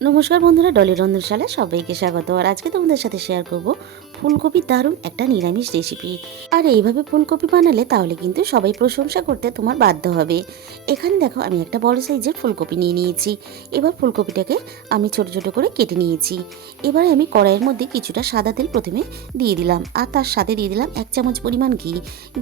নমস্কার বন্ধুরা, ডলি রন্ধনশালা সবাইকে স্বাগত। আর আজকে তোমাদের সাথে শেয়ার করব ফুলকপির দারুণ একটা নিরামিষ রেসিপি আর এইভাবে ফুলকপি বানালে তাহলে কিন্তু সবাই প্রশংসা করতে তোমার বাধ্য হবে। এখানে দেখো, আমি একটা বড় সাইজের ফুলকপি নিয়ে নিয়েছি। এবার ফুলকপিটাকে আমি ছোট ছোট করে কেটে নিয়েছি। এবারে আমি কড়াইয়ের মধ্যে কিছুটা সাদা তেল প্রথমে দিয়ে দিলাম। আর তার সাথে দিয়ে দিলাম এক চামচ পরিমাণ ঘি।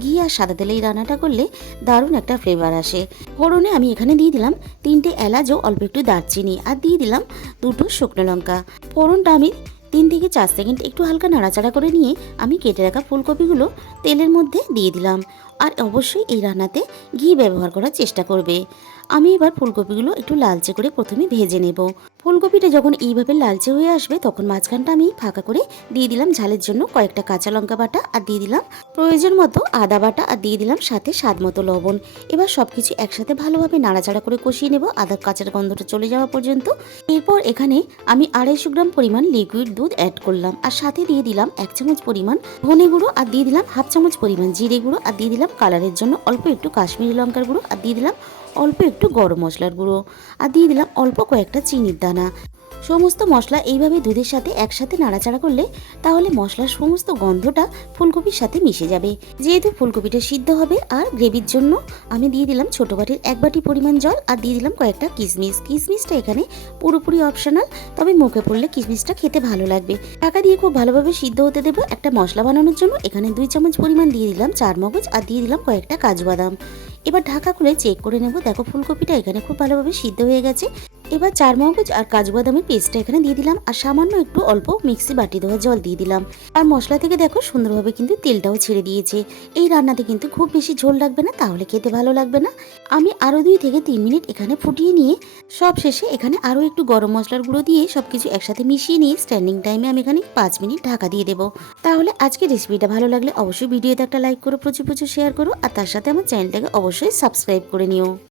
ঘি আর সাদা তেলে এই রান্নাটা করলে দারুণ একটা ফ্লেভার আসে। ফোড়নে আমি এখানে দিয়ে দিলাম তিনটে এলাচ ও অল্প একটু দারচিনি। আর দিয়ে দিলাম দুটো শুকনো লঙ্কা। ফোড়নটা আমি তিন থেকে চার সেকেন্ড একটু হালকা নাড়াচাড়া করে নিয়ে আমি কেটে রাখা ফুলকপিগুলো তেলের মধ্যে দিয়ে দিলাম। আর অবশ্যই এই রান্নাতে ঘি ব্যবহার করার চেষ্টা করবে। আমি এবার ফুলকপিগুলো একটু লালচে করে প্রথমে ভেজে নেব। ফুলকপিটা যখন এইভাবে লালচে হয়ে আসবে, তখন মাঝখানটা আমি ফাঁকা করে দিয়ে দিলাম ঝালের জন্য কয়েকটা কাঁচা লঙ্কা বাটা আর দিয়ে দিলাম প্রয়োজন মতো আদা বাটা আর দিয়ে দিলাম সাথে স্বাদ মতো লবণ। এবার সব কিছু একসাথে ভালোভাবে নাড়াচাড়া করে কষিয়ে নেব, আদা কাঁচার গন্ধটা চলে যাওয়া পর্যন্ত। এরপর এখানে আমি আড়াইশো গ্রাম পরিমাণ লিকুইড দুধ অ্যাড করলাম আর সাথে দিয়ে দিলাম এক চামচ পরিমাণ ধনে গুঁড়ো আর দিয়ে দিলাম হাফ চামচ পরিমাণ জিরে গুঁড়ো আর দিয়ে দিলাম কালারের জন্য অল্প একটু কাশ্মীরি লঙ্কার গুঁড়ো আর দিয়ে দিলাম অল্প একটু গরম মশলার গুঁড়ো আর দিয়ে দিলাম অল্প কয়েকটা চিনির দানা। সমস্ত মশলা এইভাবে দুধের সাথে একসাথে নাড়াচাড়া করলে তাহলে মশলার সমস্ত গন্ধটা ফুলকপির সাথে মিশে যাবে। যেহেতু ফুলকপিটা সিদ্ধ হবে আর গ্রেভির জন্য আমি দিয়ে দিলাম ছোট বাটির এক বাটি পরিমাণ জল আর দিয়ে দিলাম কয়েকটা কিশমিশ কিশমিশটা এখানে পুরোপুরি অপশনাল তবে মুখে পড়লে কিশমিশটা খেতে ভালো লাগবে। টাকা দিয়ে খুব ভালোভাবে সিদ্ধ হতে দেবো একটা মশলা বানানোর জন্য। এখানে দুই চামচ পরিমাণ দিয়ে দিলাম চার মগজ আর দিয়ে দিলাম কয়েকটা কাজু বাদাম। এবার ঢাকা খুলে চেক করে নেব। দেখো ফুলকপিটা এখানে খুব ভালোভাবে সিদ্ধ হয়ে গেছে। এবার চার মগজ আর কাজু বাদামের পেস্টটা এখানে দিয়ে দিলাম আর সামান্য একটু অল্প মিক্সি বাটি দেওয়া জল দিয়ে দিলাম। আর মশলা থেকে দেখো সুন্দরভাবে কিন্তু তেলটাও ছেড়ে দিয়েছে। এই রান্নাতে কিন্তু খুব বেশি ঝোল লাগবে না, তাহলে খেতে ভালো লাগবে না। আমি আরও দুই থেকে তিন মিনিট এখানে ফুটিয়ে নিয়ে সব শেষে এখানে আরও একটু গরম মশলার গুঁড়ো দিয়ে সব কিছু একসাথে মিশিয়ে নিয়ে স্ট্যান্ডিং টাইমে আমি এখানে পাঁচ মিনিট ঢাকা দিয়ে দেবো। তাহলে আজকে রেসিপিটা ভালো লাগলে অবশ্যই ভিডিওতে একটা লাইক করো, প্রচুর প্রচুর শেয়ার করো, আর তার সাথে আমার চ্যানেলটাকে অবশ্যই সাবস্ক্রাইব করে নিও।